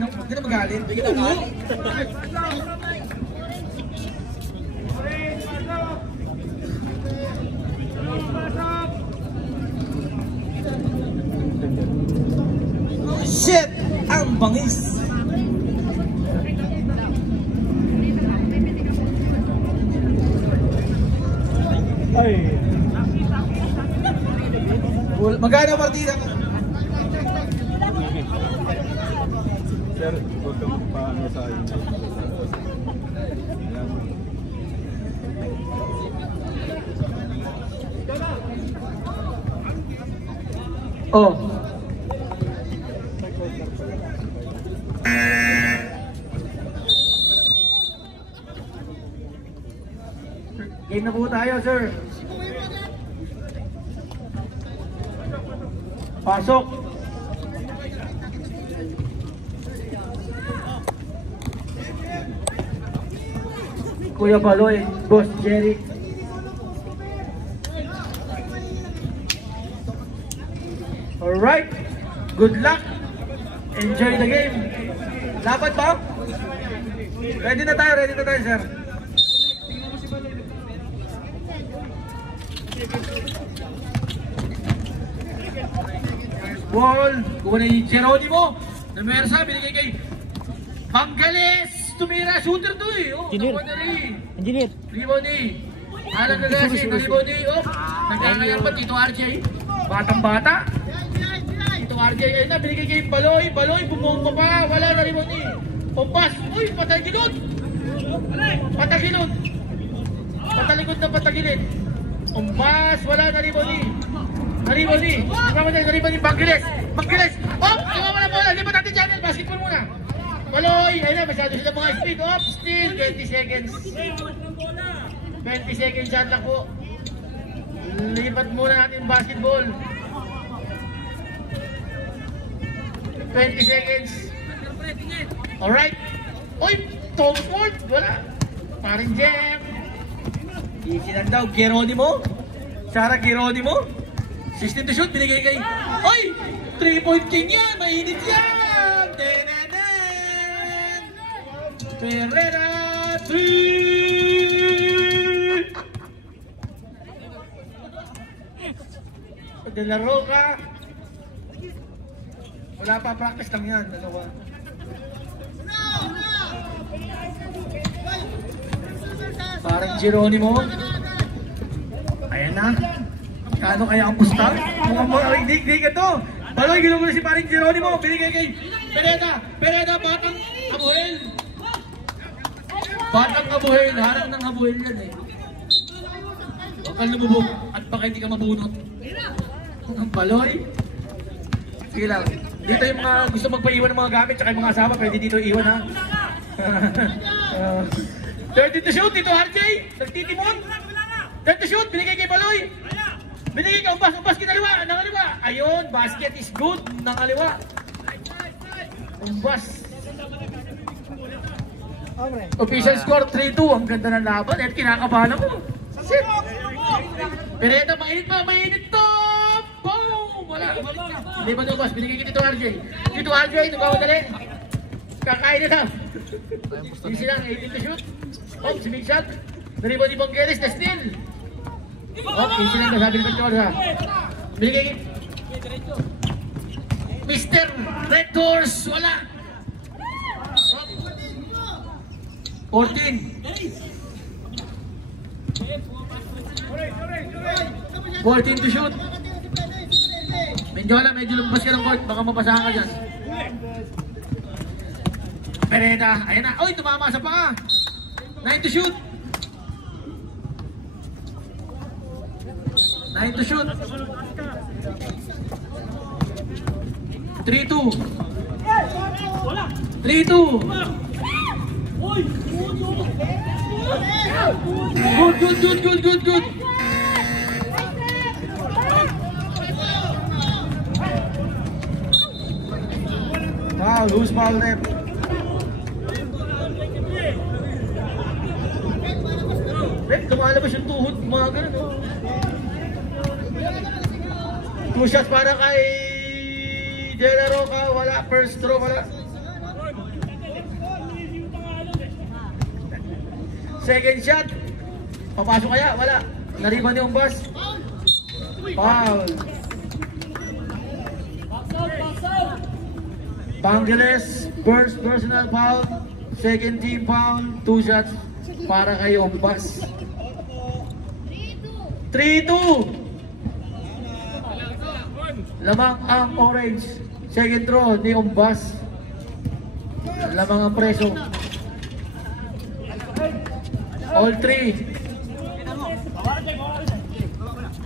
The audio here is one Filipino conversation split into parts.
huwag na magalit. Bigyan ng galit. Oh shit! Ang bangis! Ay! Magkano partida mo? Sir, huwag kang paano sa inyo. Oh. Game na po tayo, sir. Pasok. Kuya Baloy, Boss Jerry. Alright, good luck. Enjoy the game. Dapat ba? Ready na tayo, sir. Ball, kuha na yung Geronimo. Namersa, binigay kay Mangales. Tumira, shooter to eh. Oh, Engineer. Riboni. Alam na kasi, Riboni. Oh, nagkakayang pa Tito RJ. Batang-bata. Tito RJ, ayun na, binigay kay Baloy. Baloy, bumomba pa. Wala na Riboni. Pampas. Uy, patagilod. Patagilod. Patalikod na patagilid. Pampas, wala na Riboni. Riboni. Riboni, Mangales. Mangales. Oh, iwan mo na bola. Lipat natin channel. Basketball muna. Baloy, ayun na, masyado sila mga speed. Up, still, 20 seconds. 20 seconds shot lang po. Lipat muna natin basketball. 20 seconds. Alright. Uy, Tom Ford, wala. Paring Jem. Easy lang daw, Geronimo. Sarah Geronimo. 16 to shoot, binigay kay... Uy, 3-point king yan, mainit yan. Ferreira 3! De La Roca. Wala pa, practice lang yan. Ano ba? Parang Geronimo. Ayan na. Kano kaya ang pusta? Hindi ka to. Baloy, ginulo si parang Geronimo. Binigay kay Pereda. Pereda, batang Abuel. Batang Abuel. Harang ng Abuel yan eh. Huwag kang lumubog at baka hindi ka mabunot. Ang Baloy. Sige lang. Dito yung mga gusto magpaiwan ng mga gamit tsaka yung mga asawa. Pwede dito iwan ha. 30 to shoot. Dito RJ. Nagtitimon. 30 to shoot. Binigay kay Baloy. Binigay ka. Umbas kinaliwa. Nangaliwa. Ayun. Basket is good. Nangaliwa. Umbas. Official score 3-2. Ang ganda ng laban. At kinakabahan ako. Shit. Pereda, mainit pa. Mainit to. Boom. Wala. Hindi ba boss? Binigay kita Tito RJ. Tito RJ. Nagmamadali. Kakain na lang. Easy lang. 18 to shoot. Oh, si big shot. Naribo ni Mangales na steal. Oh, easy lang. Sabi ni Pagkawal ha. Binigay. Mr. Red Doors. Wala. 14. 14 to shoot. Menjola, medyo lumabas ka ng court. Baka mapasahan ka dyan. Pereda, ayan na. Uy, tumama sa paa. 9 to shoot. 9 to shoot. 3-2. 3-2. Good. Wow, loose ball rep. Rep, lumalabas yung tuhod, mga ganun, no? 2 shots para kay De La Roca, wala. First throw, wala. Second shot. Papasok kaya? Wala. Nariban yung bus. Foul. Bangeles, first personal foul. Second team foul. 2 shots para kay Ombas. 3-2. Lamang ang orange. Second throw ni Ombas. Lamang ang preso. All 3.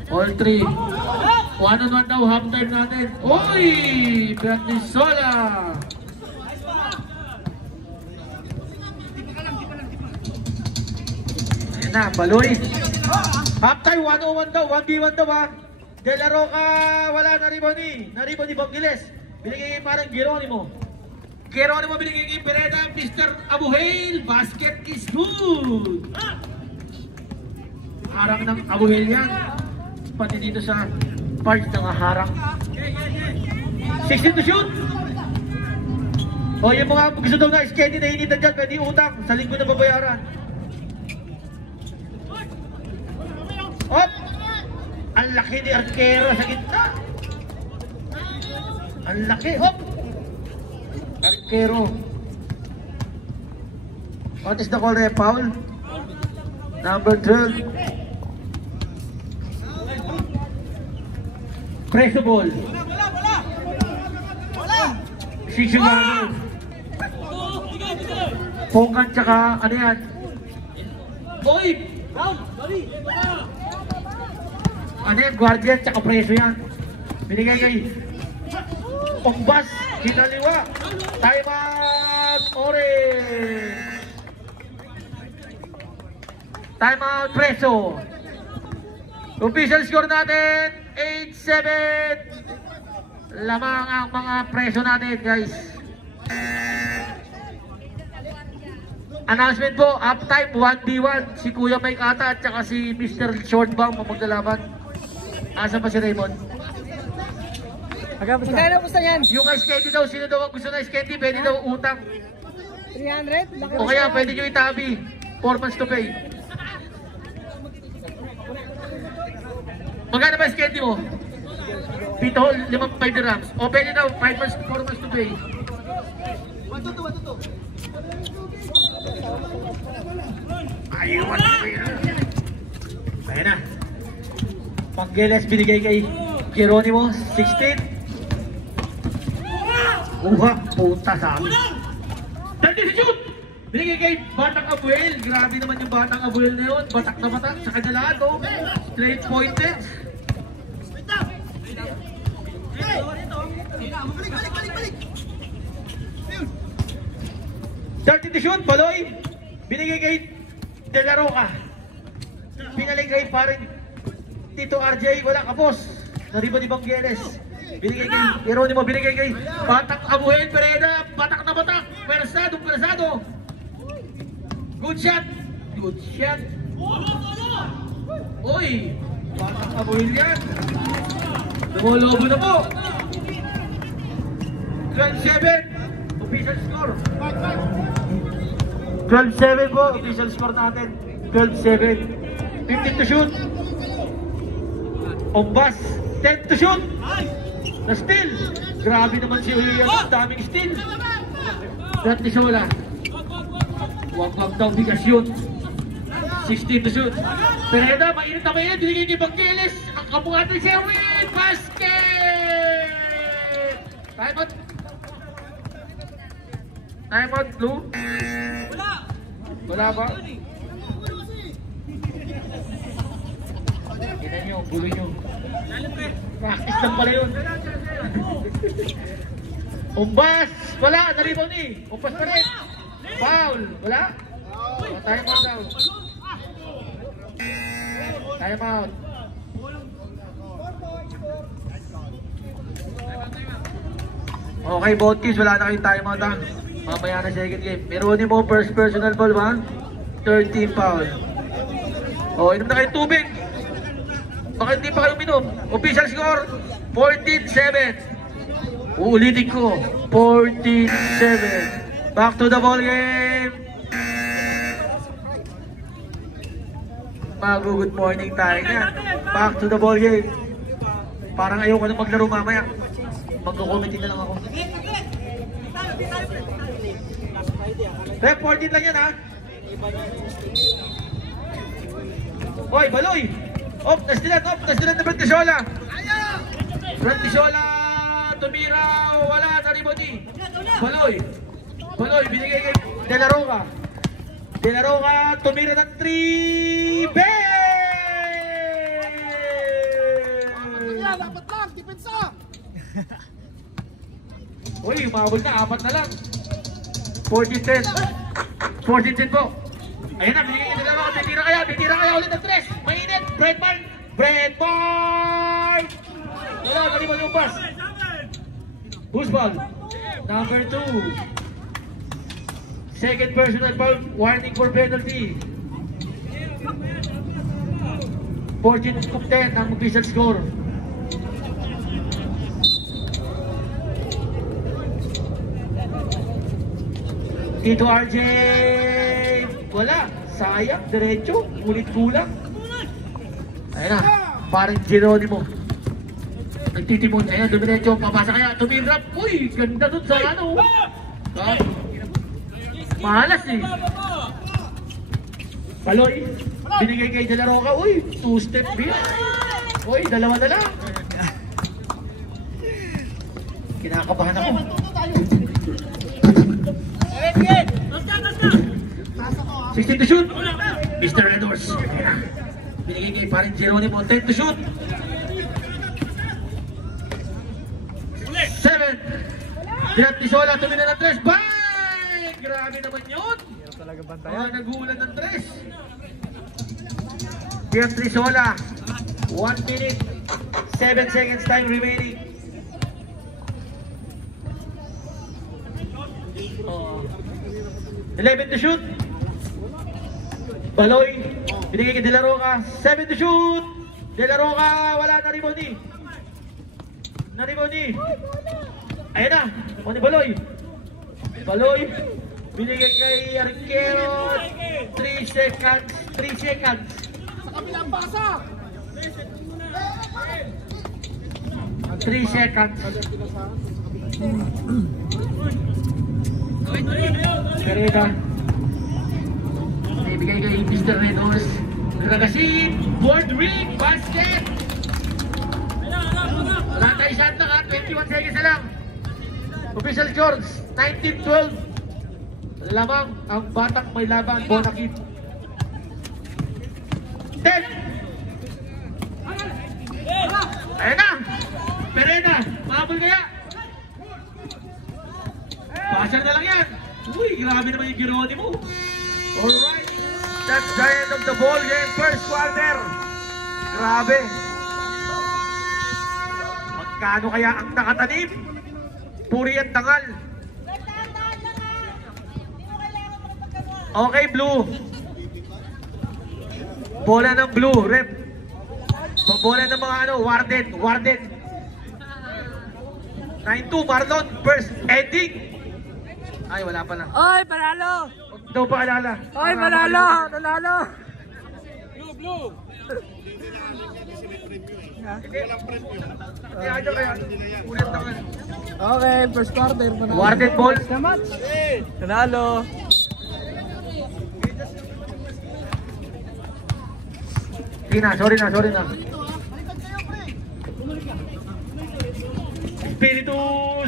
All 3. 1-on-1 daw halftime natin. Uy! Bernisola! Ayan na, Baloy. Halftime 1-on-1 daw. 1v1 daw ha. De La Roca, wala. Naribon ni Bangiles. Binigay parang Geronimo. Geronimo binigay kay Pereda. Mr. Abuhel. Basket is good. Harang ng Abuhel yan. Pati dito sa parts ng harang. 16 to shoot. O yung mga gusto daw na sketty na initan dyan, pwede utang. Sa linggo na babayaran. Op! Ang laki ni Arquero sa gitna. Ang laki. Op! Arquero. What is the call there? Foul? Number 12. Preso ball. Sisigano. Pongan tsaka ano yan? Boy! Ano yan? Guardian tsaka preso yan. Binigay kay Ombas. Kinaliwa. Time out. Orange. Time out preso. Official score natin 8-7. Lamang ang mga preso natin, guys. Announcement po, halftime 1v1. Si Kuya Mike ata at saka si Mr. Shortbang maglalaban. Asan pa si Raymond? Magkano po sa yan? Yung ice candy daw, sino daw ang gusto na ice candy? Pwede daw utang. 300? O kaya pwede nyo itabi. 4 months to pay. Magkano ba ice candy mo? 7, 5 dirhams. O pwede daw, 4 months to pay. 1, 2. Ayun. Ayan na. Bangeles binigay kay Geronimo, 16. Uha, punta sa amin. 30 shoot! Binigay kay Batang Abuel. Grabe naman yung Batang Abuel na yun. Batak na batak sa kanya lahat, oh. Straight pointed. Balik. 30 shoot, Baloy. Binigay kay De La Roca. Pinaling kay parin Tito RJ, wala kapos. Nariba ni Bangeles. Binigay kay Geronimo, binigay kay Batang Abuel Pereda. Batak na batak. Persado. Good shot. Good shot. Uy, Batang Abuel yan. Lumolobo na po. 12-7. Official score. 12-7 po. Official score natin. 12-7. 15 to shoot. Ombas. 10 to shoot. Na steal. Grabe naman si Uyan. Daming steal. Bernisola. Wag daw bigas yun. 16 to shoot. Pereda, mainit na mainit. Binigay ni Bangeles. Ang kabuhat ni Sherwin. Basket! Time out. Time out, Blue. Wala ba? Kita nyo, buloy nyo. Practice lang pala yun. Umbas! Wala! Naribaw ni! Umbas pa rin! Foul! Wala? Time out daw. Time out. Okay, both teams. Wala na kayong time out ha. Mamaya na second game. Meron mo first personal ball ba? 13 foul. O, inom na kayong tubig. Baka hindi pa kayo minom. Official score, 14-7. Uulitin ko, 14-7. Back to the ball game. mag-good morning tayo na. Back to the ball game. Parang ayoko na maglaro mamaya. Magko-commenting na lang ako. Rep, 14 lang yan ha. Hoy, Baloy! Op, nasdilan na Brentisola. Brentisola, tumira, wala na Riboni. Baloy, binigay kay De La Roca. De La Roca, tumira ng 3. Dapat lang, depensa! Uy, umabot na, 4 na lang. 14-10. 14-10 po. Ayun na, binigay kay De La Roca. Bitira kaya ulit ng 3. Mainit, Bredman! Wala, naliman yung pass. Who's ball? Number 2. Second personal foul, warning for penalty. 14-10 ang official score. Tito RJ, wala. Sayang, diretso, ulit kulang. Ayun na, parang Geronimo. Nagtitimon, ayun, dumiretso, papasa kaya, tumirap. Uy, ganda dun sa ano. Malas eh. Baloy, binigay kay De La Roca. Uy, 2-step beat. Uy, dalawa na lang. Kinakabahan ako. 16 to shoot. Mr. Edwards. Binigay kay parin Geronimo. 10 to shoot. 7. Brentisola, tumina ng 3. Bang! Grabe naman yun. Talaga bantayan. Nagulan ng 3. Brentisola. 1 minute. 7 seconds time remaining. 11 to shoot. Baloy, binigay kay De La Roca. 7 to shoot. De La Roca, wala na Riboni. Ayun na, ni Baloy. Baloy, binigay kay Arquero. 3 seconds. Sa kabilang basa! 3 seconds. Pereda. Ibigay kay Mr. Redos. Nagagasin. Board ring. Basket. Ratay shot na ka. 21 seconds na lang. Official George. 19-12. Lamang ang batang may laban. Bonakit. 10. Ayun na. Pereda. Mahabol kaya. Passer na lang yan. Uy, grabe naman yung Geronimo. Alright. That's the end of the ball game. First quarter. Grabe. Magkano kaya ang nakatanim? Puri at tangal. Okay, blue. Bola ng blue, rep. Bola ng mga ano, Warden. 9-2, Marlon. First, ending. Ay, wala pa lang. Oy, panalo! Huwag daw pa alala. Oy, panalo! Panalo! Blue. Kaya ulit tangal. Okay, first quarter. Panalo. Warden ball. Panalo! Sorry na. Espiritu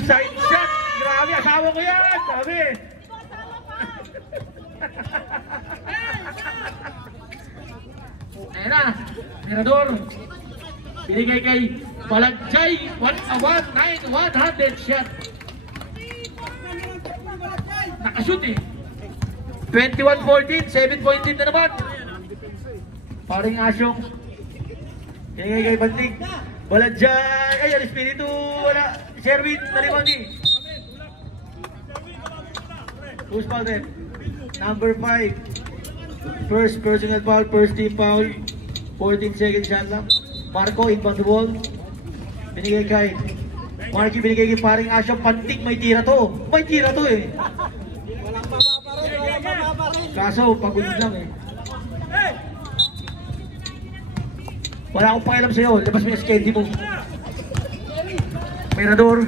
side shot. Grabe, asawa ko yan. Grabe. Ayan na. Mirador. Binigay kay Balagay. 100 shot. Nakashoot eh. 21-14. 7-point na naman. Paring Asyong. Binigay kay Bantig. Balagay. Ayan, Espiritu. Wala. Sherwin. Naribandi. Who's foul then? Number 5. First personal foul, first team foul. 14 seconds shot lang. Marco inbound the ball. Binigay kay Marky, binigay kay paring Asyong. Pantig, may tira to. May tira to eh. Walang mababa rin. Kaso, pagod lang eh. Wala akong pakialam sa'yo. Labas mo yung candy mo. Mirador.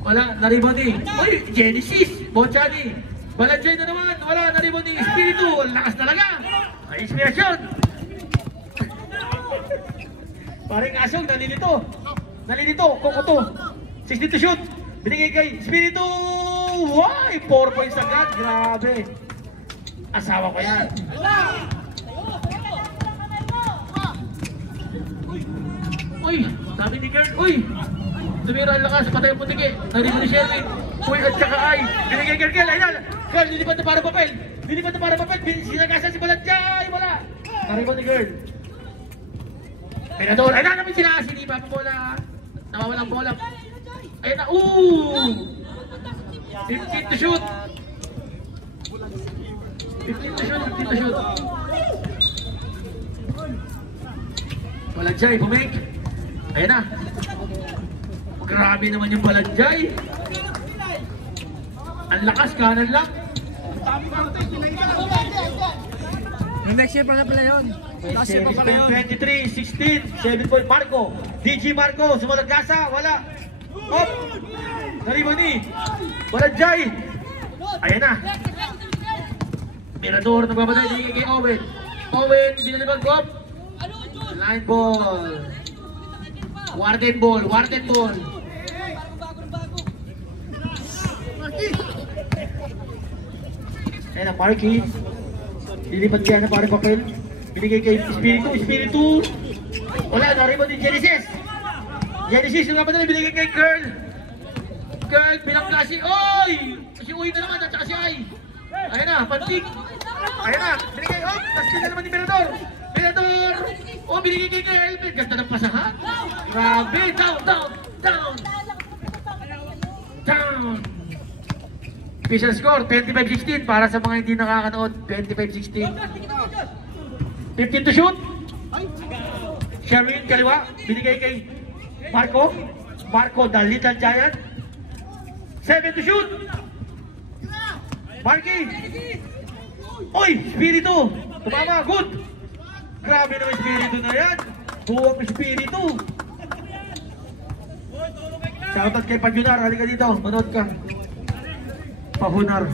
Wala, na-rebound eh. Uy, Genesis. Bochani. Balanjay na naman. Wala, na-rebound eh. Espiritu. Ang lakas talaga. Ay, inspirasyon. Parang asong, nalilito. Nalilito. Kokoto. 60 to shoot. Binigay kay Espiritu. Why? 4 points agad. Grabe. Asawa ko yan. Uy, sabi ni Kern. Uy, tumira ang lakas. Patay ang putiki. Narinig ni Sherwin. Uy, at saka ay. Binigay kay Kern. Ayun. Kern, lilipat na para papel. Lilipat na para papel. Sinagasan si Balanjay. Wala. Narinig ni Kern. Pinadol. Ayun na namin sila. Sinipa ang bola. Nawawalang bola. Ayun na. 15 to shoot. 15 to shoot. 15 to shoot. Balanjay, bumake. Ayun na. Grabe naman yung Balanjay. Ang lakas, kanan lang. Yung next year pala yun. Last year pa pala yun. 23, 16, 7 point. Marco. DG Marco. Sumalagasa. Wala. Op. Naribo ni Balanjay. Ayan na. Mirador. Nagbabatay. Dinigay kay Owen. Owen. Binalibag ko. Line ball. Warden ball. Warden ball. Ayan na. Marky. Lilipat kaya na parang papel. Binigay kay Espiritu. Espiritu. Wala. Naribo ni Genesis. Genesis. Yung kapatid. Binigay kay Curl. Curl. Pinakla si Oy. Si Uy na naman. At saka si Ay. Ayan na. Pantik. Ayan na. Binigay. Oh. Tapos na naman ni Mirador. Mirador. Oh. Binigay kay Curl. Ganda ng pasahan. Grabe. Down. Down. Down. Down. Official score, 25-16 para sa mga hindi nakakanood, 25-16. 15 to shoot. Sherwin, kaliwa, binigay kay Marco. Marco, the little giant. 7 to shoot. Marky. Oy, Espiritu. Tumama, good. Grabe naman Espiritu na yan. Buwang Espiritu. Shoutout kay Pajunar, halika dito, manood ka. Pahunar.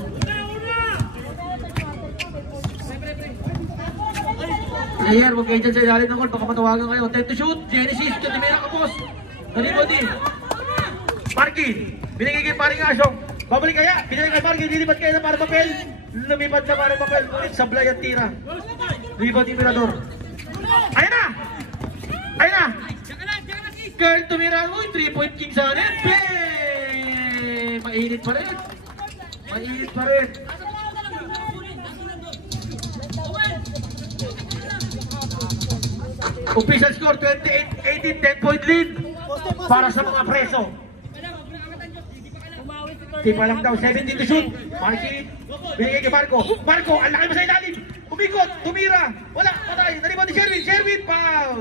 Player, huwag kayo dyan sa ilalim ng court. Baka matawagan kayo. 10 to shoot. Genesis, Katimera Kapos. Nalibodi. Marky. Binigay kay paring Asyong. Babalik kaya. Binigay kay Marky. Lilipat kayo na para papel. Lumipat na para papel. Ulit sablay at tira. Libodi Mirador. Ayan na. Ayan na. Girl, tumira. Uy, 3-point king sa net. Play. Mainit pa rin. Mainit pa rin. Official score 28-18, 10-point lead para sa mga preso. Di pa lang daw, 17 to shoot. Marky, binigay kay Marco. Marco, ang laki mo sa ilalim. Umikot, tumira. Wala, patay. Nalimutan ni Sherwin. Sherwin, foul.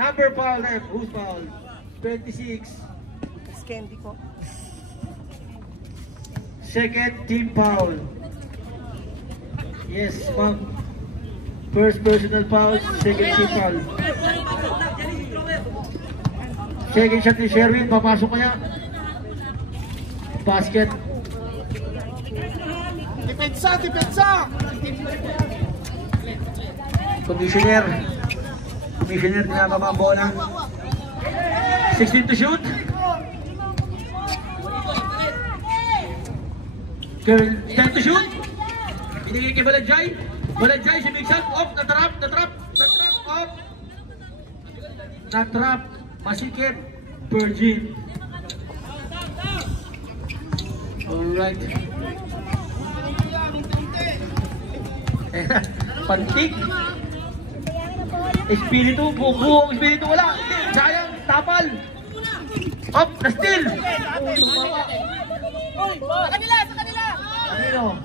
Number foul left. Who's foul? 26. Candy ko. Second team foul. Yes, ma'am. First personal foul, second team foul. Second shot ni Sherwin, papasok kaya. Basket. Depensa, depensa! Commissioner. Commissioner, tinababa ang bola. 16 to shoot. 10 to shoot. Binigay kay Balanjay. Balanjay, si Big Shot. Off, natrap, off. Natrap, masikip. Virgin. Alright. Pantik. Espiritu, buong Espiritu wala. Sayang, tapal. Off, na-steal. Sa kanila, sa kanila! Ano?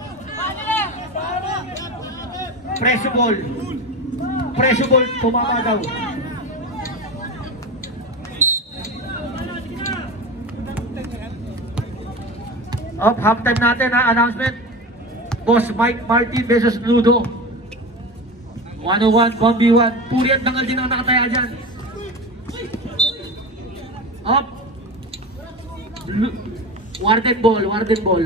Pressure ball. Pressure ball, tumama daw. Up, halftime natin ha, announcement. Boss Mike Martin versus Ludo. 101, 1v1. Puri at Dangal din ang nakataya dyan. Up. Warden ball, warden ball.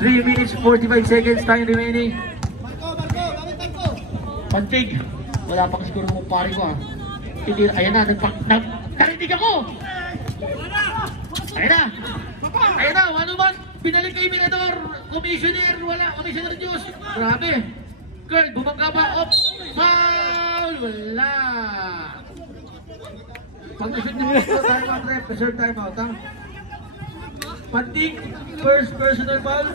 Three minutes, 45 seconds time remaining. Pantig. Wala pang siguro mong pari ko ah. Titira. Ayan na, narinig ako! Ayan na! Ayan na, 1-1. Pinalik kay Mirador. Commissioner, wala. Commissioner Diyos. Grabe. Girl, bumangga ba? Op! Foul! Wala. Pag-shoot nyo ito, time out rep. Reserve time out, ha? Pantig, first personal foul.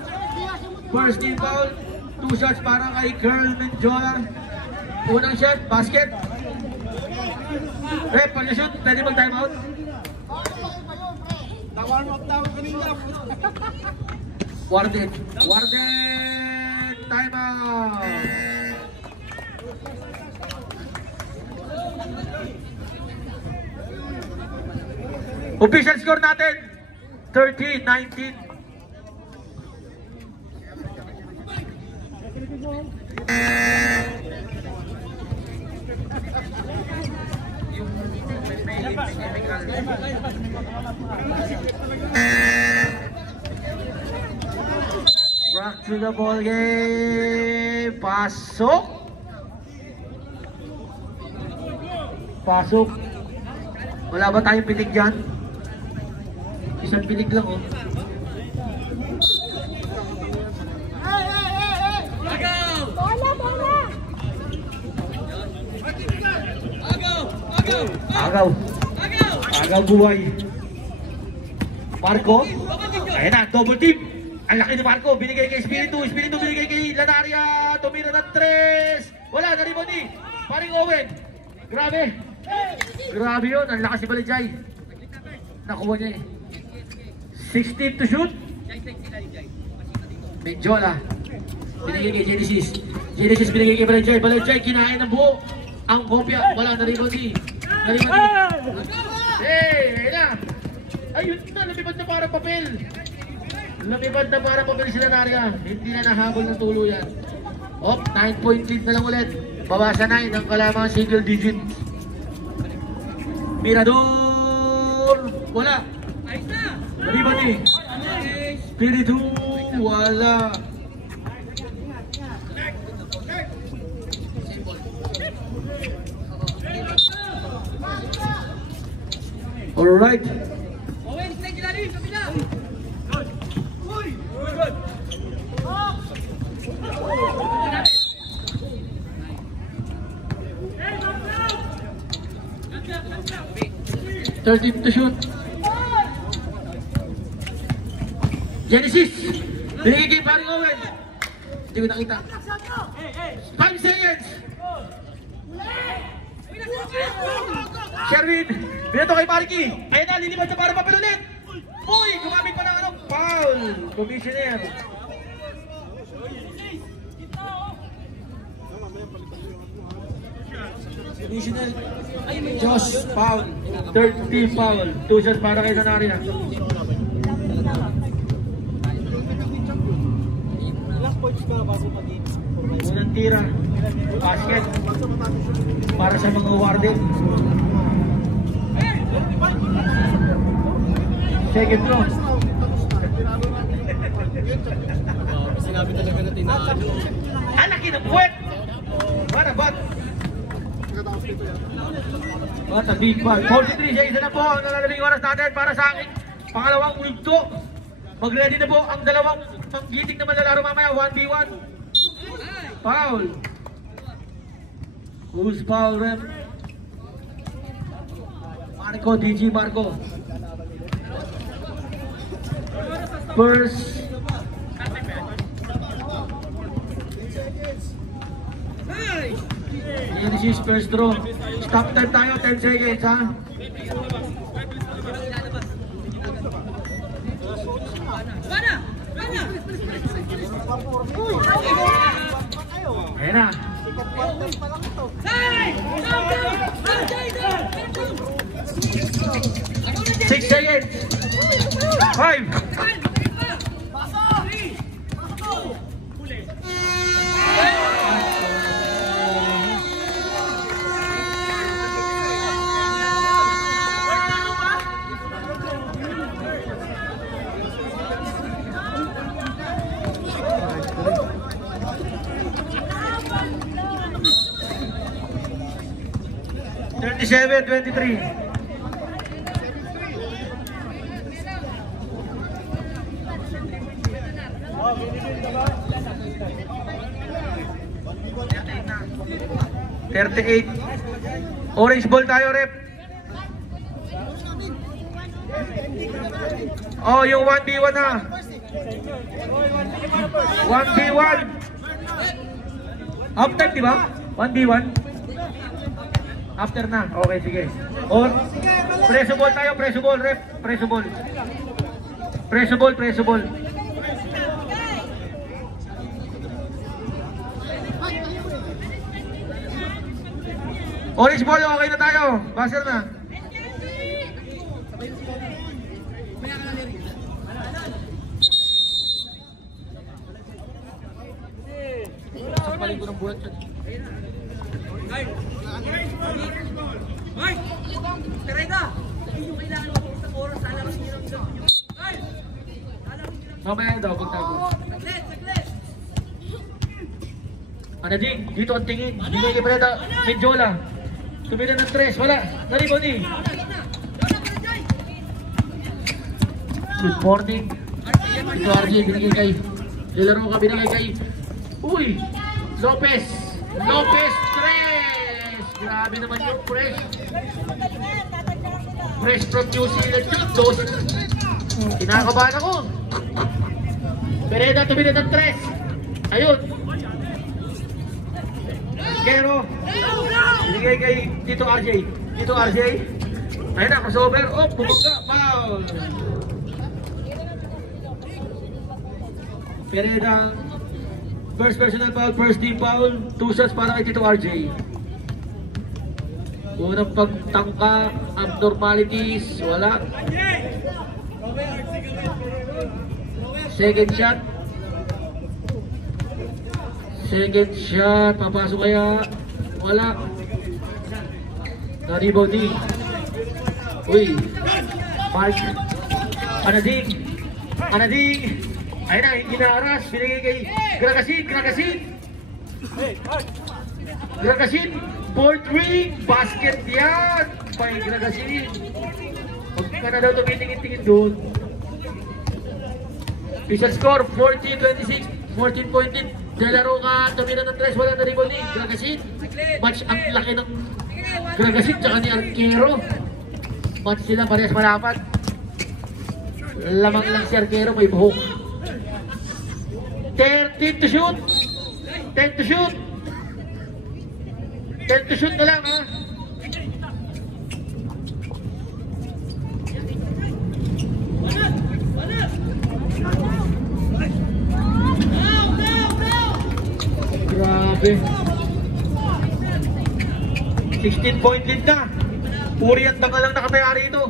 First team foul. 2 shots para kay Girl Menjola. Unang shot, basket. Rep, pag-shoot, pwede mag-time out? Na-warm up daw kanina. Warden, time out. Official score natin 13-19. Back to the ball game. Pasok. Pasok. Wala ba tayong pinig dyan? Isang pinig lang oh. Agaw. Agaw buhay. Marco. Ayan na, double team. Ang laki ni Marco. Binigay kay Espiritu. Espiritu binigay kay Lanaria. Tumira ng 3. Wala, na-rebound ni paring Owen. Grabe. Grabe yun. Ang lakas si Balijay. Nakuha niya eh. 16 to shoot. Menjola. Binigay kay Genesis. Genesis binigay kay Balijay. Balijay kinain ng buo. Ang kopya. Wala, na-rebound ni. Hey, ayun na. Ayun na, lumipad na para papel. Lumipad na para papel si Lanaria. Hindi na nahabol ng tuluyan. Op, 9-point lead na lang ulit. Babasa 9 ng kalamang single digit. Mirador. Wala. Lumipad ni Espiritu. Wala. Alright. Owen, stay ilalim, kabila. Good. 13 to shoot. Genesis. Binigay kay paring Owen. Hindi ko nakita. 5 seconds. Sherwin, binato kay Marky. Ayun na, lilipad sa para papel ulit. Uy, gumamit pa ng foul. Commissioner. Commissioner Josh, foul. Third team foul. 2 shots para kay Lanaria. Ilang points ka bago mag-games? Unang tira. Basket. Para sa mga warden. Second throw. Sinabi talaga natin na Ang laki ng puwet! Para bat? What a big ball. 43 siya, isa na po ang nalalabing oras natin para sa aking pangalawang multo. Mag-ready na po ang dalawang panggiting na malalaro mamaya. 1v1. Foul. Who's foul, rep? Marco, DG Marco. First. This is first throw. Stop time tayo, 10 seconds ha. Ayan na. 6 seconds. 5, 4, 3, 2, 1. 27-23. $38. Orange ball tayo, rep. Oh, yung 1v1 na. 1v1. After, di ba? 1v1. After na. Okay, sige. Or, preso ball tayo, preso ball, rep. Preso ball. Preso ball, preso ball. Orange ball, okay na tayo. Buzzer na. Sa paling ko ng buhat siya. Mamaya daw, pagtago. Ano din? Dito ang tingin. Bigay kay Breda. Medjola. Tumira ng 3. Wala. Naribaw ni. Good morning. Ito RJ. Binigay kay. Lilaro ka binigay kay. Uy! Lopez. Lopez 3. Grabe naman yung fresh. Fresh from New Zealand. Dos. Kinakabahan ako. Breda tumira ng 3. Ayun. Kero, binigay kay Tito RJ. Tito RJ. Ayun na, crossover. Oh, bumangga. Foul. Pereda. First personal foul, first team foul. 2 shots para kay Tito RJ. Unang pagtangka, abnormalities. Wala. Second shot. Second shot, papasok kaya? Wala. Naribaw din. Uy. Mark. Anading. Anading. Ayun na, hindi naaras. Binigay kay Gragasin. Gragasin. Gragasin. Board ring. Basket yan. By Gragasin. Huwag ka na daw tumitingin-tingin doon. Official score, 14-26. 14 point lead. Delaro ka, tumira ng 3, wala na rebound ni Gragasin. Match ang laki ng Gragasin tsaka ni Arquero. Match sila, parehas malapad. Lamang lang si Arquero, may buhok. 10 to shoot. 10 to shoot. 10 to shoot na lang, ha. Grabe. 16 point lead na. Puri at tanga lang nakamayari ito.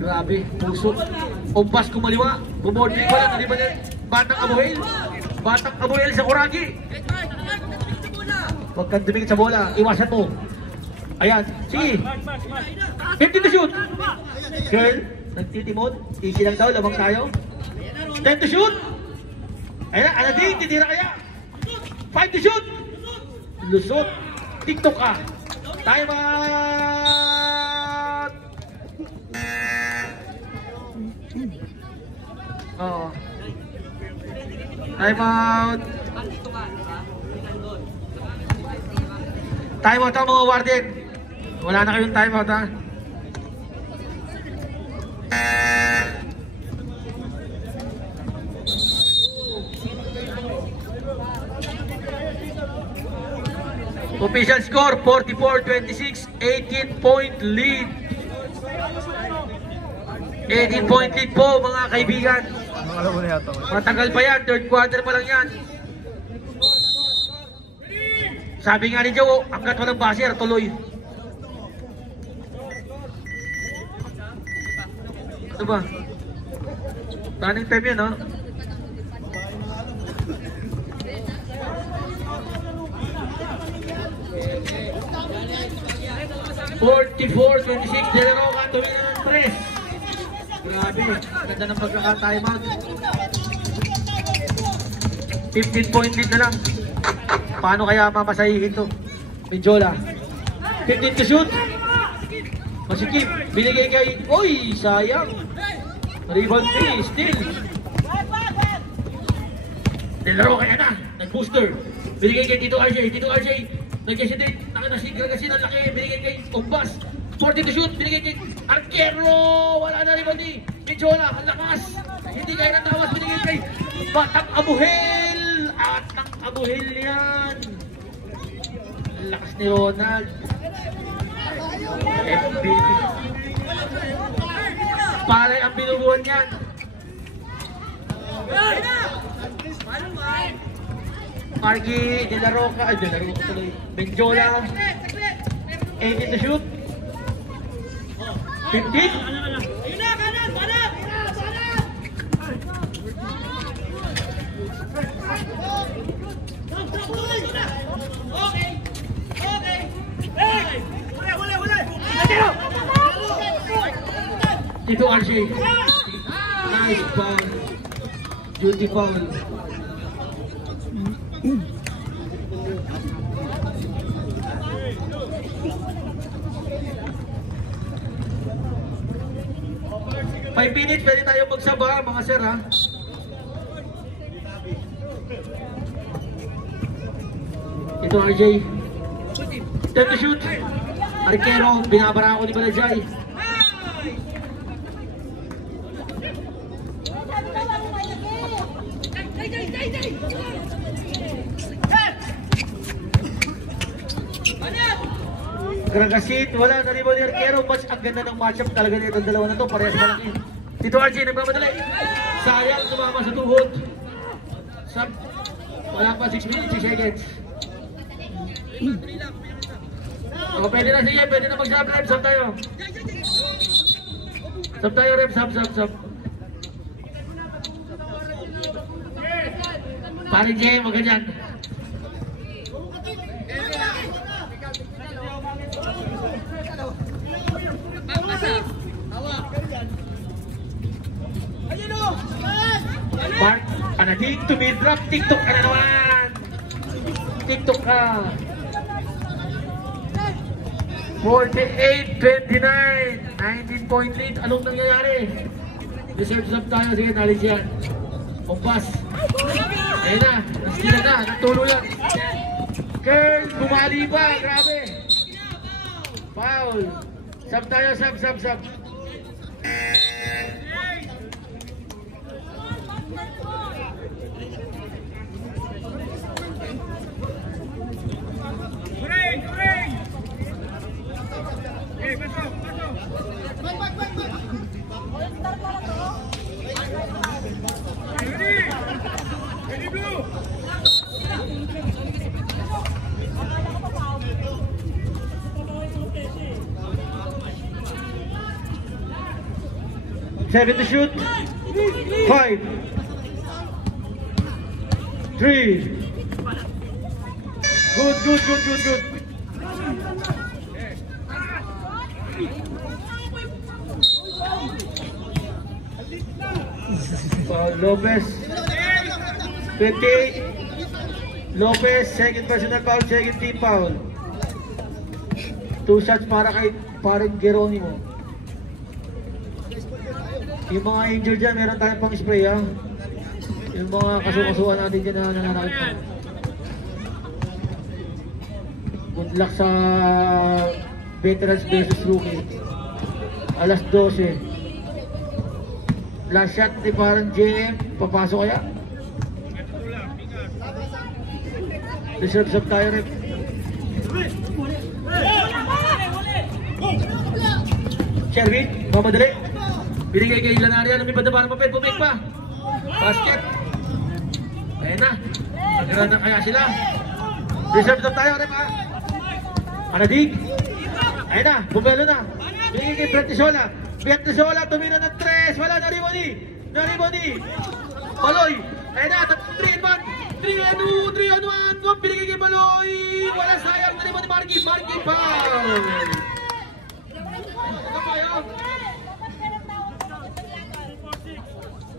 Grabe, puso. Umpas kumaliwa. Bumording pa lang. Hindi ba yan? Batang Abuel. Batang Abuel sa Kuragi. Huwag kang dumikit sa bola. Iwasan mo. Ayan. Sige. 15 to shoot. Girl, nagtitimod. Easy lang daw. Lamang tayo. 10 to shoot. Ayan. Alading. Titira kaya. 5 to shoot! Lusot! TikTok ka! Time out! Oo. Time out! Time out ang mga warden! Wala na kayong time out, ha? Official score, 44-26, 18-point lead. 18-point lead po mga kaibigan. Matagal pa yan, third quarter pa lang yan. Sabi nga ni Joe, hanggat walang baser, tuloy. Ano ba? Running time yan, ha? (44-26) Delaro ka, tumina ng 3. Grabe, ganda ng pagkaka-time out. 15 point lead na lang. Paano kaya mamasahihin to? Medjola. 15 to shoot. Masikip, binigay kay... Uy, sayang. Rebound 3, still. Nilaro kaya na, nag-booster. Binigay kay Tito RJ, nag-kasi din, nakanasigral kasi ng laki, binigay kay Umbas. 40 to shoot, binigay kay Arquero, wala na rebound ni Michola, ang lakas. Hindi kaya ng tawas, binigay kay Batang Abuhel. At ng Abuhel yan. Ang lakas ni Ronald. MVP. Palay ang binubuhan yan. Marky, De La Roca tuloy. Benjola. 18 to shoot. 15. Tito RJ. Nice foul. Duty foul. Five minutes, pwede tayo magsaba mga sir ha. Tito RJ. 10 to shoot. Arquero, binabara ako ni Balajay. Gragasit, wala na rin mo ni Arquero. Mas ang ganda ng matchup talaga nito ang dalawa na to. Parehas malaki. Tito RJ, nagmamadali. Sayang, tumama sa tuhod. Wala pa 6 minutes, 6 seconds. O, pwede na siya, pwede na mag-sub rep. Sub tayo. Sub tayo rep, sub. Paring Jay, wag ganyan. Mark, anating to mid-drop, TikTok ka na naman. TikTok ka. 48-29, 19-point lead. Anong nangyayari? Reserve sub tayo, sige, nalis yan. Kumpas. Ayun na, nastila na, natulo yan. Curl, bumali pa, grabe. Foul. Sub tayo, sub. Seven to shoot. 5, 3. Good. Lopez. 28. Lopez, second personal foul, second team foul. 2 shots para kay parang Geronimo. Yung mga injured dyan, meron tayong pang spray ha. Yung mga kasukasuan natin dyan na nananakit. Good luck sa veterans versus rookie. Alas 12. Last shot ni parang JM. Papasok kaya? Reserve sub tayo rin. Sherwin, mamadali. Binigay kay Lanaria, lumipad na parang papel, bumig pa. Basket. Ayan na. Nagkaroon na kaya sila. Reserve sub tayo rin ha. Anadig. Ayan na, bumelo na. Binigay kay Brentisola, tumino ng 3. Wala, nariboni. Baloy. Ayan na, 3 and 1. 3 and 1. Binigay kay Baloy. Wala, sayang. Nariboni, Marky foul.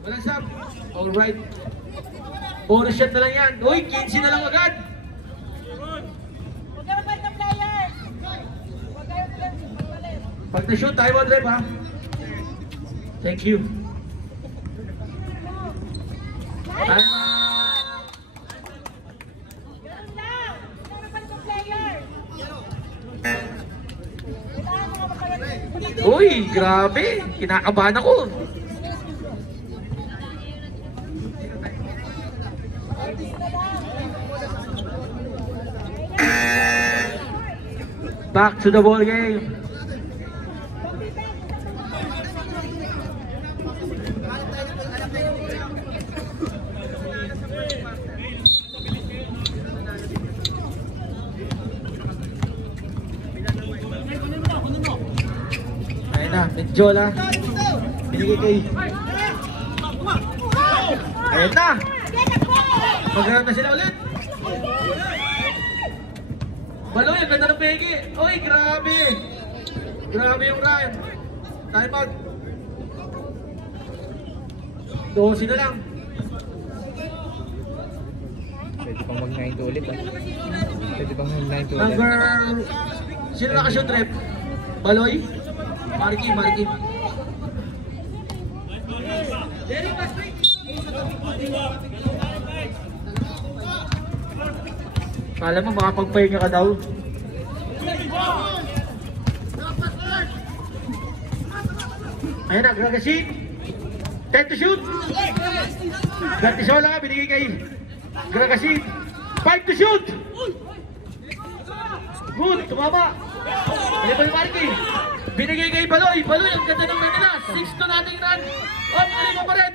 Walang sub. Alright. Bonus shot na lang yan. Uy, 15 na lang agad. Pag na-shoot, tayo mo, Rep, ha? Thank you. Time Uy, grabe. Kinakabahan ako. Back to the ball game. Ayun na, Medjola. Binigay kay... Ayun na! Mag-round na sila ulit. Baloy, ang ganda ng pegi. Uy, grabe. Grabe yung run. Time out. 12 na lang. Pwede pang mag-9 ulit ah. Pwede pang mag-9 ulit. Number... Sino nakashoot, Rep? Baloy? Marky. Kala mo makapagpahinga ka daw. Ayan na, Gragasin. 10 to shoot. Gartisola ka, binigay kay Gragasin. 5 to shoot. Good, tumama. Level Marky. Binigay kay Baloy. Baloy, ang ganda ng nila. 6 to nating run. Oh, pinali mo pa rin.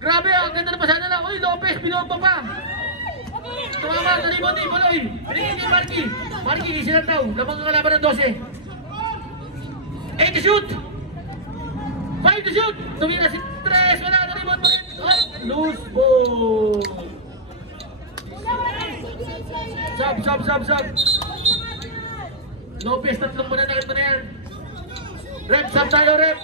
Grabe, ang ganda ng pasada na. Uy, Lopez, binomba pa. Tumama, talibon ni Baloy. Binigay kay Marky. Marky, easy lang daw. Lamang ang kalaban ng 12. 8 to shoot. 5 to shoot. Tumira si Tres. Wala, talibon pa rin. Oh, loose ball. Sub. Lopez, tatlong muna na ito na yan. Rep, sub tayo, Rep.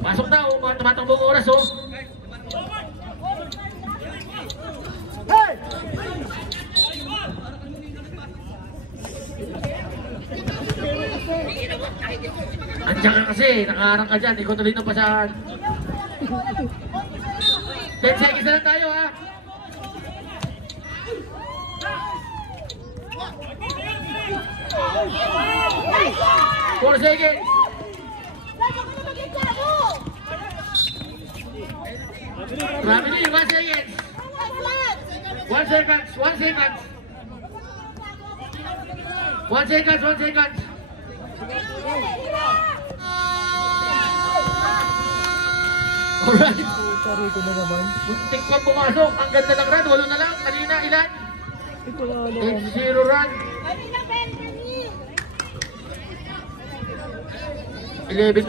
Pasok na, oh. Tumatakbong oras, oh. Hey! Andiyan ka kasi, nakaharang ka dyan. Ikaw tuloy ng pasahan. 10 seconds na lang tayo, ha. Four seconds. Family, 1 second. 1 second. 1 second. 1 second. 1 second. Alright. Sorry ko na naman. Muntik pa pumasok. Ang ganda ng run. 8 na lang. Kanina ilan? 8-0 run. 11.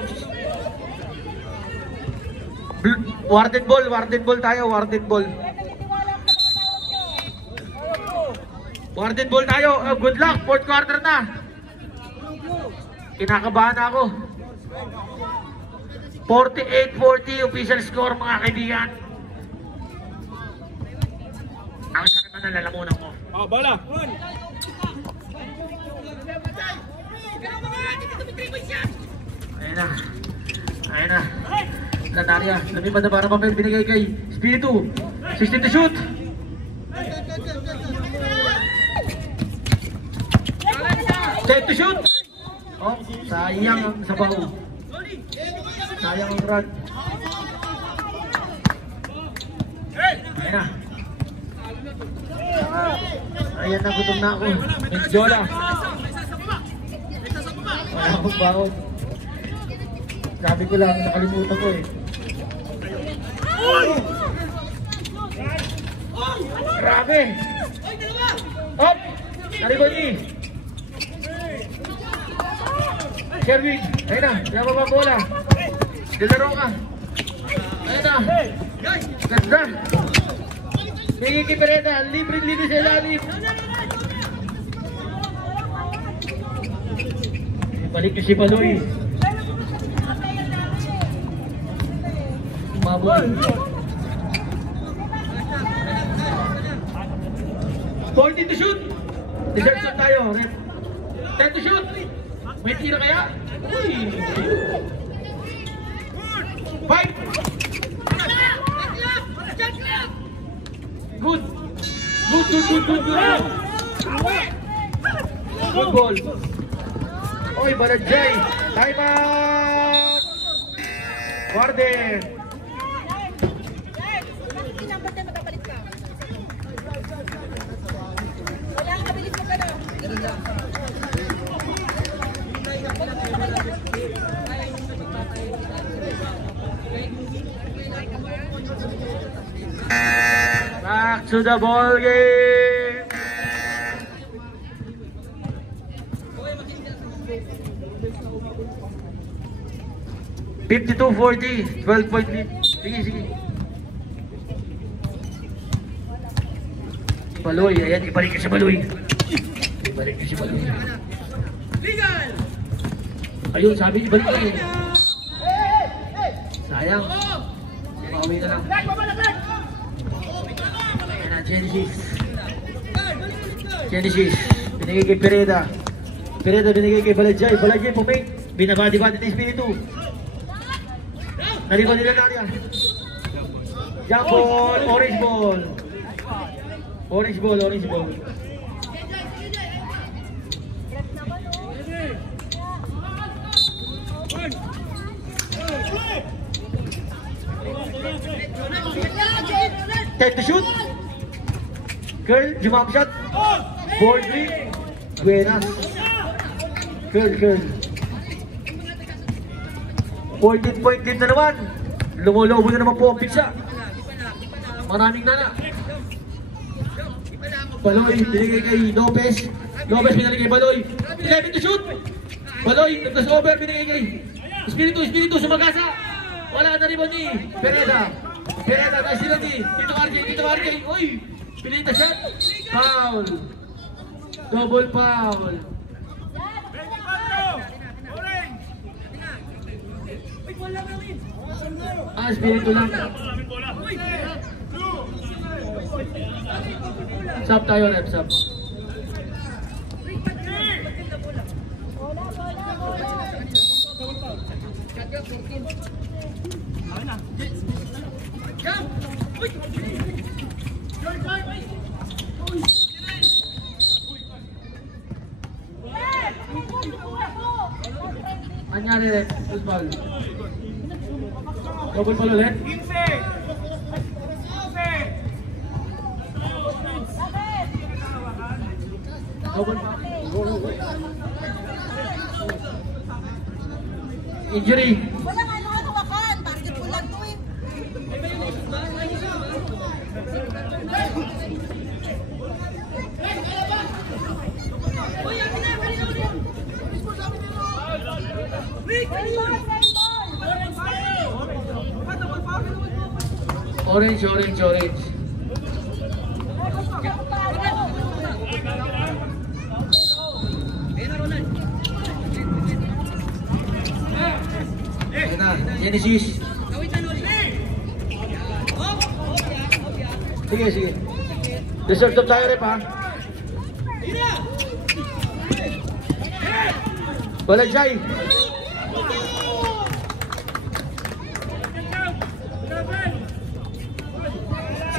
Warden ball tayo, warden ball. Warden ball tayo. Good luck, 4th quarter na. Kinakabahan na ako. 48-40 official score, mga kaibigan. Ang sakit na lalamunan ko. Oh, bala. Ayan na. Candaria, lumipad na para mamaya binigay kay Spiritu. 16 to shoot. Set to shoot. Oh, sayang ang sabaw. Sayang ang run. Ayan na. Ayan na, gutom na ako. Medjola. Wala akong baon. Sabi ko lang, nakalimutan ko eh. Grabe! Hop! Naribon ni! Sherwin! Ayun na! Kaya pa bola! Dilaro ka! Ayun na! Ganda! Bigay kay Pereda! Libre-libre sa ilalim! Balik ko si Baloy! Mabul. 40 to shoot. Dessert shot tayo, rep. 10 to shoot. May tira kaya? Uy. 5. Good. Good. Good ball. Oy, Balajay. Time out. Warden. Back to the ball game. $52-40, 12-point lead. Sige. Baloy, ayan, ibalik ka si Baloy. Ayun, sabi ni balik ka eh. Sayang. Pauwi na lang. Ayan na, Genesis. Binigay kay Pereda. Binigay kay Balajay. Balajay, pumake. Binabadi-badi ni Espiritu. Nalikod nila na area. Jump ball, orange ball. Orange ball. Time to shoot. Girl, jump shot. Board three. Buenas. Girl. 14-point lead na naman. Lumolobo na naman po ang pizza. Maraming nana. Baloy, binigay kay Lopez. Binigay kay Baloy. 11 to shoot. Baloy, nagtas over, binigay kay Espiritu, sumagasa. Wala na rin ni Pereda, nice sila ni Tito RJ. Uy, pinita shot. Foul. Double foul. Espiritu lang. Sub tayo, rep, sub. Anyari, rep, foul. Double foul ulit. Injury. Wala nga nung hawakan, basket po lang to eh. Orange. Ayan na, Genesis. Sige. Reserve top tayo, rep, ha? Balajay.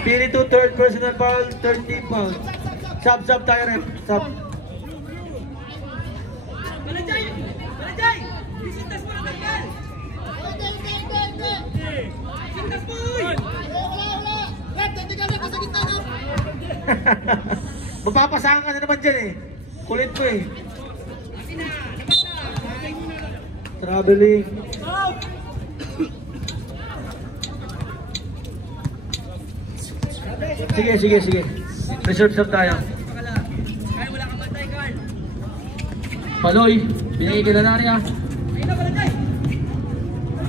Espiritu, third personal foul, 13 pounds. Sub tayo, rep. Sub. Balajay! Bisintas mo na tanggal! Bisintas mo! Wala! Red, hindi ka sa gitna na! Mapapasahan ka na naman dyan eh. Kulit mo eh. Traveling. Sige. Reserve sub tayo. Baloy, binigay kay Lanaria.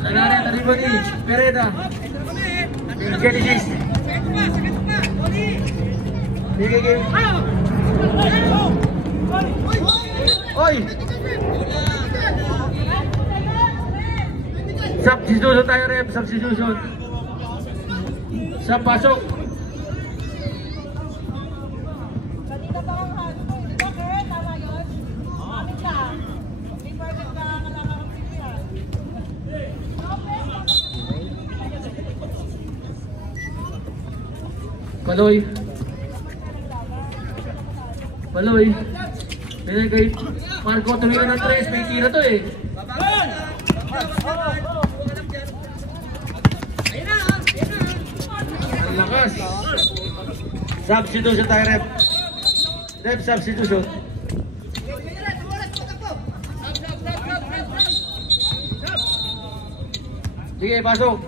Naribo ni Pereda. Genesis. Binigay kay... Oy! Substitution tayo, rep. Substitution. Sa pasok. Baloy. Baloy. Dahil kay Marco tumira ng 3, may tira to eh. Ang lakas. Substitution tayo, rep. Rep, substitution. Sige, pasok.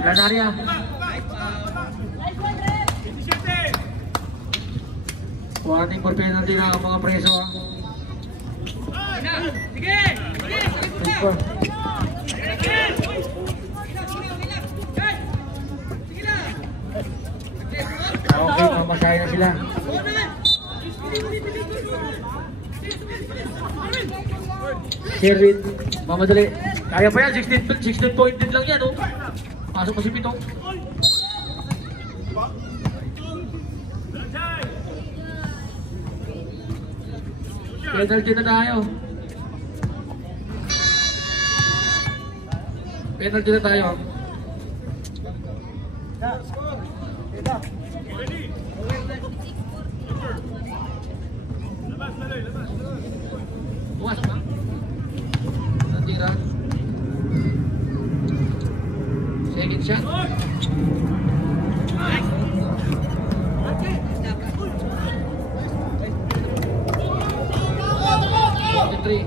Lanaria. Warning for penalty na ang mga preso. Sige! Okay, mamasahe na sila. Sherwin, mamadali. Kaya pa yan, 16 point din lang yan, oh. Pasok pa si Pitong. Penalty na tayo. Penalty na tayo. Pumasok ba? Natira. Second shot. Balik.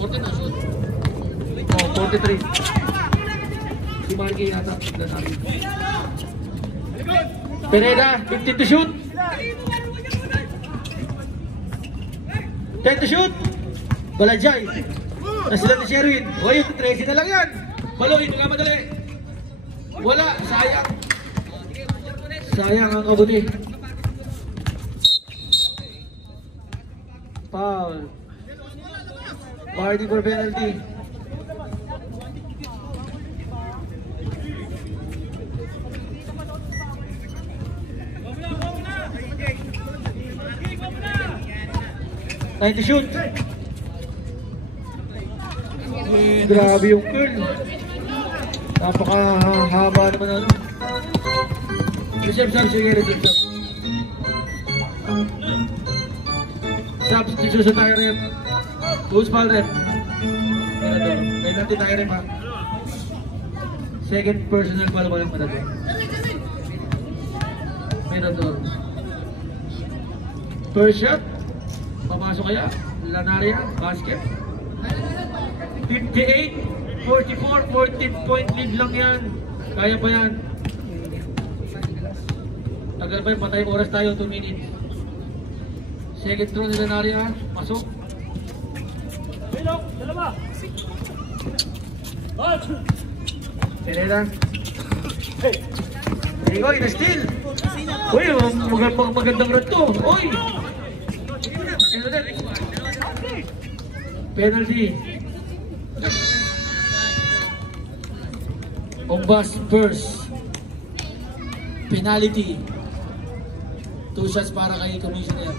40 na shoot. Oh, 43. Si Marky yata. Pereda, 15 to shoot. 10 to shoot. Balajay. Nasila ni Sherwin. O yun, 13 na lang yan. Baloy, nagkamadali. Wala, sayang. Sayang ang kabuti. Foul. Marty for penalty. Time to shoot. Grabe yung curl. Napakahaba naman ano. Receive, sige, receive. Substitution sa tayo rin. Who's foul rin? Penalty tayo rin ha. Second personal foul ba yung penalty? Penalty. First shot. Papasok kaya? Lanaria, basket. 58, 44, 14 point lead lang yan. Kaya pa yan. Tagal pa yung patay oras tayo, 2 minutes. Second throw ni Lanaria, pasok. Pereda. Rigoy, na-steal. Uy, magandang run to. Uy! Penalty. Ombas first. Penalty. 2 shots para kay Commissioner.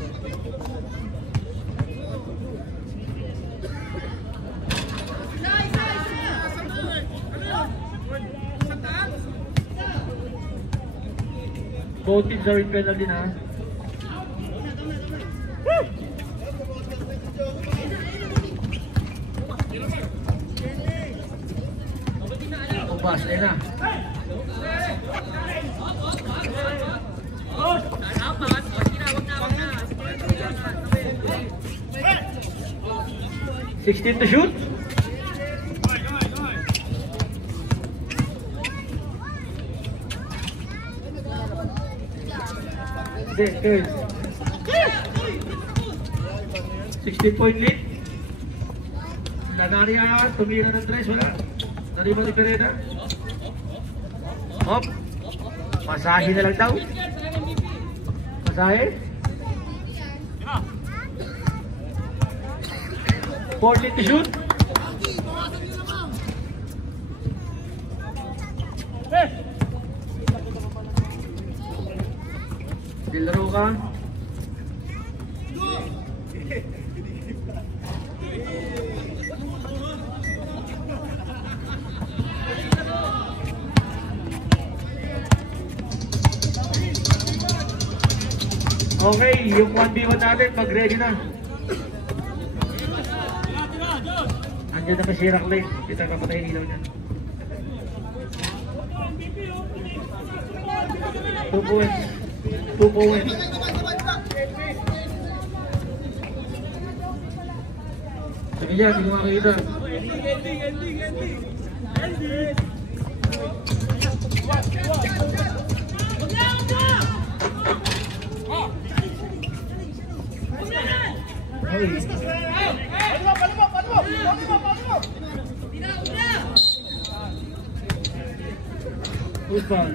Both teams are in penalty na. Ombas, ayun na. Sixteen to shoot. Good. 16 point lead. Lanaria, tumira ng 3, wala. Nariba ni Pereda. Hop. Masahe na lang daw. Masahe. 14 to shoot. Dilaro ka. Okay, yung 1v1 natin, mag-ready na. Andiyan naman si Racklin. Kita ka patay yung ilaw niya. 2 points. 2 points. Sabi niya, hindi ko makakita. Good ball.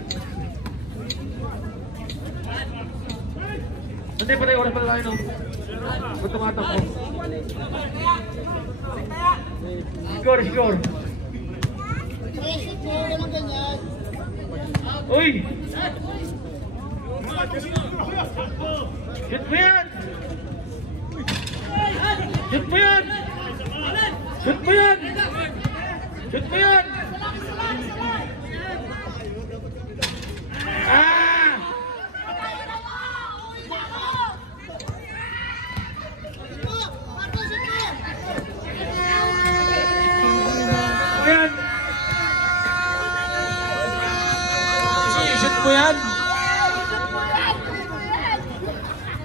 Hindi pa tayo, oras pa tayo, no? Ba't tumatakbo? Score, score. Uy! Shoot mo yan! Shoot mo yan! Shoot mo yan! Shoot mo yan! Ah! Ayan! Shoot mo yan!